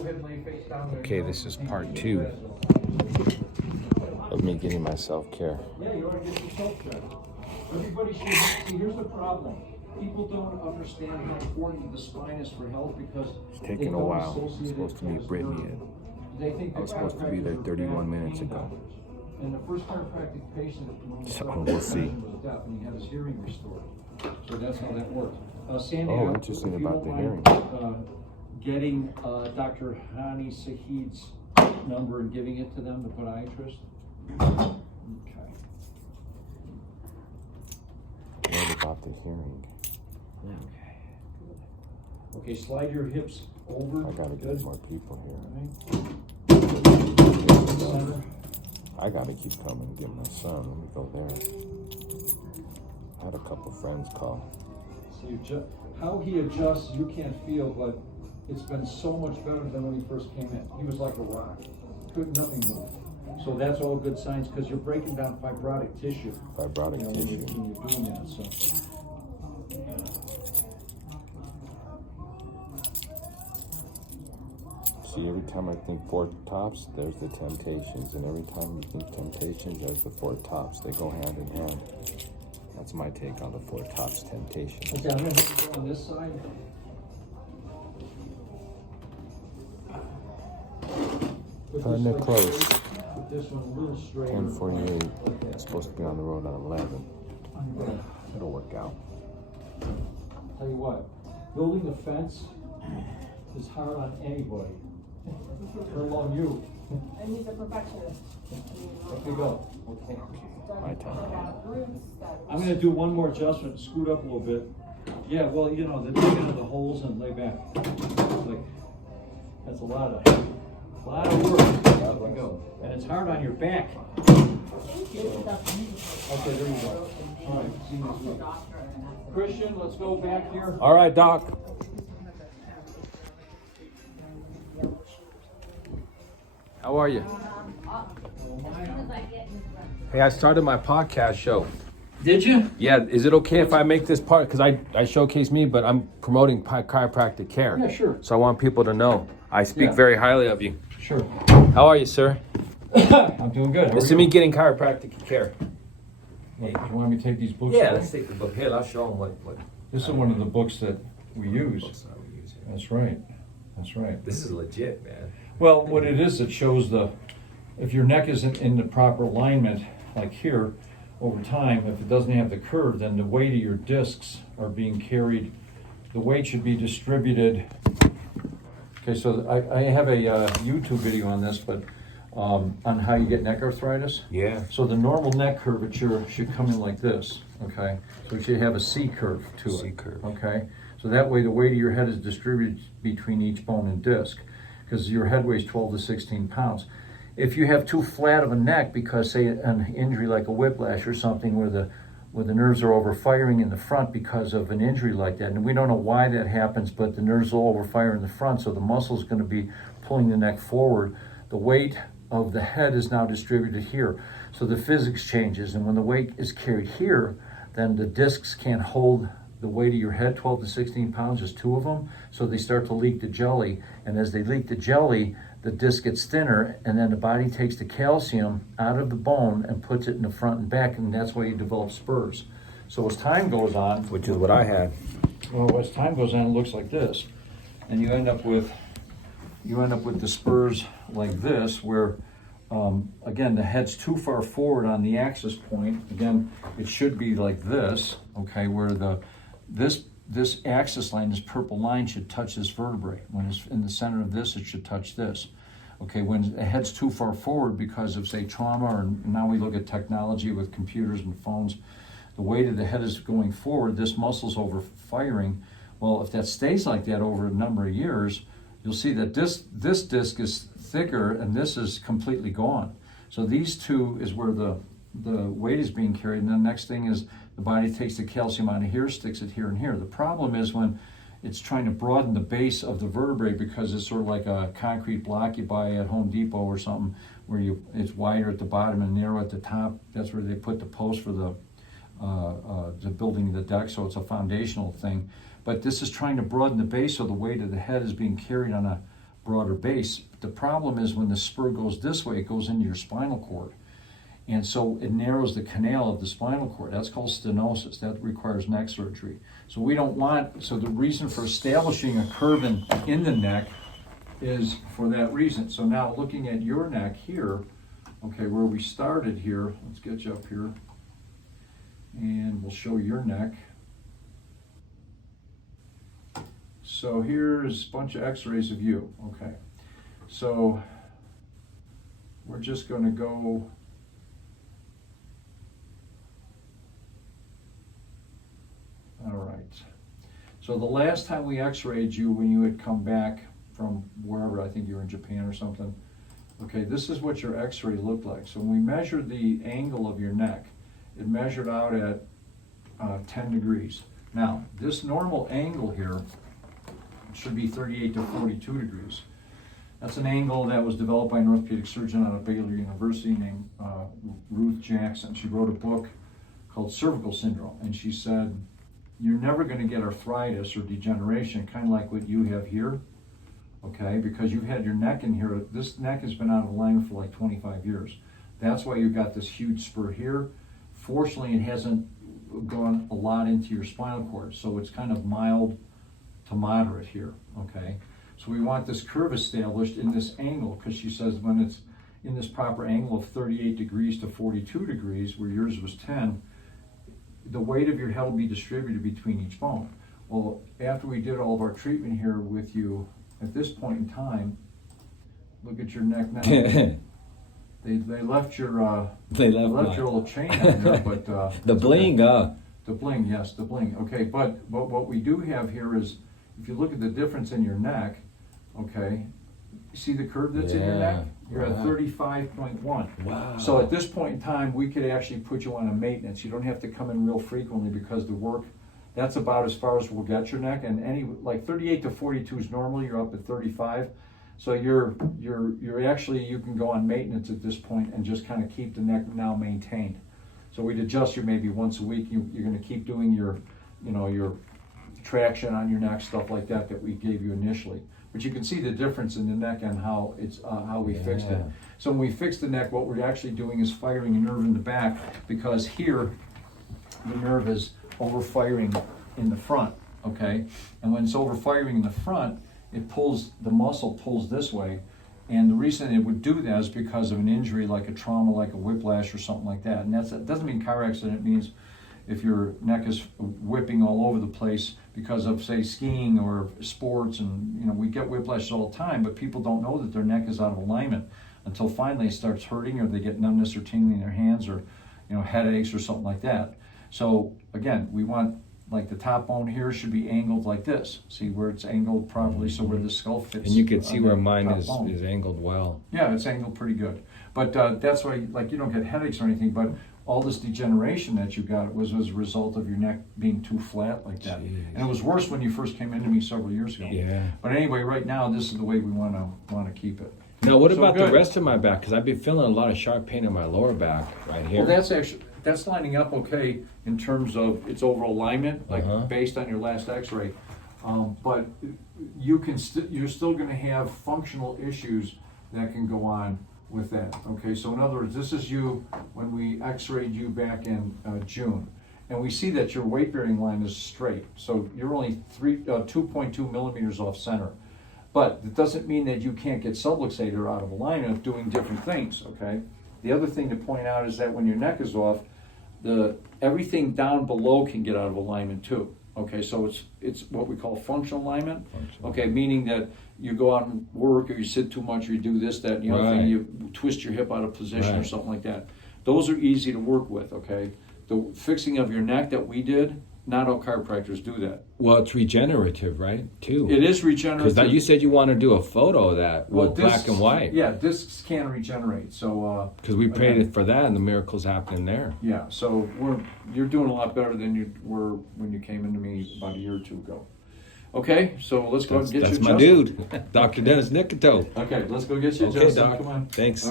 Okay, this is part 2 of me getting my self-care. Yeah, you ought to get your self-care. Everybody should see. Here's the problem. People don't understand how important the spine is for health because It's taken a while. I'm supposed to meet Brittany. I was supposed to be there 31 minutes ago. And the first chiropractic patient So we'll see. was deaf and he had his hearing restored. So that's how that works. Sandy, Oh, interesting about the hearing. Getting Dr. Hani Sahid's number and giving it to them, the podiatrist. Okay. What about the hearing? Okay, slide your hips over. I gotta get more people here. Center. I gotta keep coming and get my son. Let me go there. I had a couple friends call. So how he adjusts, you can't feel, but it's been so much better than when he first came in. He was like a rock. Nothing moved. So that's all good signs because you're breaking down fibrotic tissue. Fibrotic tissue. When you're doing that. So. See, every time I think four tops, there's the temptations. And every time you think temptations, there's the four tops. They go hand in hand. That's my take on the four tops temptations. Okay, I'm going to go on this side. Cutting it close. Put this one a little straighter. 10:48. It's supposed to be on the road at 11. It'll work out. Tell you what, building a fence is hard on anybody. Let alone you. And he's a perfectionist. There you go. Okay. My time. I'm going to do one more adjustment, scoot up a little bit. Yeah, well, you know, the digging of the holes and lay back. Like, that's a lot of work. There we go. And it's hard on your back. Okay, there you go. All right, see you next week. Christian, let's go back here. All right, Doc. How are you? Hey, I started my podcast show. Did you? Yeah, is it okay if I make this part? Because I showcase me, but I'm promoting chiropractic care. Yeah, sure. So I want people to know. I speak very highly of you. Sure. How are you, sir? I'm doing good. This is me getting chiropractic care. Hey, do you want me to take these books? Yeah, away? let's take the book. Here, I'll show them what This is one of the books that we use. books I would use here. That's right. That's right. This is legit, man. Well, what it is, it shows if your neck isn't in the proper alignment, like here, over time, if it doesn't have the curve, then the weight of your discs are being carried. The weight should be distributed. Okay, so I have a YouTube video on this, but on how you get neck arthritis. Yeah. So the normal neck curvature should come in like this, okay? So it should have a C curve to it. C curve. Okay? So that way the weight of your head is distributed between each bone and disc, because your head weighs 12 to 16 pounds. If you have too flat of a neck because, say, an injury like a whiplash or something where the nerves are overfiring in the front because of an injury like that, and we don't know why that happens, but the nerves will overfire in the front, so the muscle is going to be pulling the neck forward. The weight of the head is now distributed here. So the physics changes, and when the weight is carried here, then the discs can't hold the weight of your head. 12 to 16 pounds is two of them, so they start to leak the jelly, and as they leak the jelly, the disc gets thinner, and then the body takes the calcium out of the bone and puts it in the front and back, and that's why you develop spurs. So as time goes on, Which is what I had. well, as time goes on, it looks like this, and you end up with the spurs like this, where again the head's too far forward on the axis point. Again, it should be like this, okay, where this axis line, this purple line, should touch this vertebrae. When it's in the center of this, it should touch this. Okay, when the head's too far forward because of, say, trauma, or now we look at technology with computers and phones, the weight of the head is going forward, this muscle's overfiring. Well, if that stays like that over a number of years, you'll see that this disc is thicker and this is completely gone. So these two is where the weight is being carried, and the next thing is the body takes the calcium out of here, sticks it here and here. The problem is when it's trying to broaden the base of the vertebrae, because it's sort of like a concrete block you buy at Home Depot or something, where it's wider at the bottom and narrow at the top. That's where they put the post for the building of the deck, so it's a foundational thing. But this is trying to broaden the base, so the weight of the head is being carried on a broader base. The problem is when the spur goes this way, it goes into your spinal cord. And so it narrows the canal of the spinal cord. That's called stenosis. That requires neck surgery. So we don't want, so the reason for establishing a curve in the neck is for that reason. So now looking at your neck here, okay, where we started here, let's get you up here, and we'll show your neck. So here's a bunch of x-rays of you, okay. So we're just gonna go all right. So the last time we x-rayed you when you had come back from wherever, I think you were in Japan or something, okay, this is what your x-ray looked like. So when we measured the angle of your neck, it measured out at 10 degrees. Now, this normal angle here should be 38 to 42 degrees. That's an angle that was developed by an orthopedic surgeon out of Baylor University named Ruth Jackson. She wrote a book called Cervical Syndrome, and she said, you're never going to get arthritis or degeneration, kind of like what you have here, okay, because you've had your neck in here. This neck has been out of alignment for like 25 years. That's why you've got this huge spur here. Fortunately, it hasn't gone a lot into your spinal cord, so it's kind of mild to moderate here, okay? So we want this curve established in this angle, because she says when it's in this proper angle of 38 degrees to 42 degrees, where yours was 10, the weight of your head will be distributed between each bone. Well, after we did all of our treatment here with you, at this point in time, look at your neck now. they left your They left your little chain on there, but the bling, okay. The bling, yes, the bling. Okay, but what we do have here is, if you look at the difference in your neck, okay, you see the curve that's in your neck? You're at 35.1. Wow. So at this point in time, we could actually put you on a maintenance. You don't have to come in real frequently, because the work, that's about as far as we'll get your neck. And like 38 to 42 is normal. You're up at 35. So you're actually, you can go on maintenance at this point and just kind of keep the neck now maintained. So we'd adjust you maybe once a week. You're going to keep doing your traction on your neck, stuff like that we gave you initially. But you can see the difference in the neck and how it's how we fixed it. So when we fix the neck, what we're actually doing is firing a nerve in the back, because here the nerve is overfiring in the front, okay? And when it's overfiring in the front, it pulls, the muscle pulls this way. And the reason it would do that is because of an injury, like a trauma, like a whiplash or something like that. And that doesn't mean car accident. It means if your neck is whipping all over the place because of, say, skiing or sports, and we get whiplashes all the time, but people don't know that their neck is out of alignment until finally it starts hurting, or they get numbness or tingling in their hands, or headaches or something like that. So again, we want, like, the top bone here should be angled like this. See where it's angled properly, so where the skull fits. and you can see where mine top is bone. angled well. Yeah, it's angled pretty good. But that's why, like, you don't get headaches or anything, but all this degeneration that you got was as a result of your neck being too flat like that. Jeez. And it was worse when you first came into me several years ago. Yeah. But anyway, right now, this is the way we want to keep it. Now, what So about good. the rest of my back? Because I've been feeling a lot of sharp pain in my lower back right here. Well, that's lining up okay in terms of its overall alignment, like based on your last X-ray. But you're still going to have functional issues that can go on with that. Okay, so in other words, this is you when we X-rayed you back in June, and we see that your weight-bearing line is straight. So you're only 2.2 millimeters off center. But it doesn't mean that you can't get subluxated or out of alignment doing different things, okay? The other thing to point out is that when your neck is off, everything down below can get out of alignment too. Okay, so it's what we call functional alignment. Okay, meaning that you go out and work, or you sit too much, or you do this, that, and the other thing, you twist your hip out of position or something like that. Those are easy to work with, okay? The fixing of your neck that we did, not all chiropractors do that. Well, it's regenerative, right? Too. It is regenerative. Because you said you want to do a photo of that with black and white. Yeah, discs can regenerate. So because we prayed for that, and the miracles happening there. Yeah, so you're doing a lot better than you were when you came into me about a year or two ago. Okay, so let's go and get you adjusted. That's my dude, Dr. Dennis Nikitow. Okay, let's go get you Okay, adjusted. Doc. Come on. Thanks.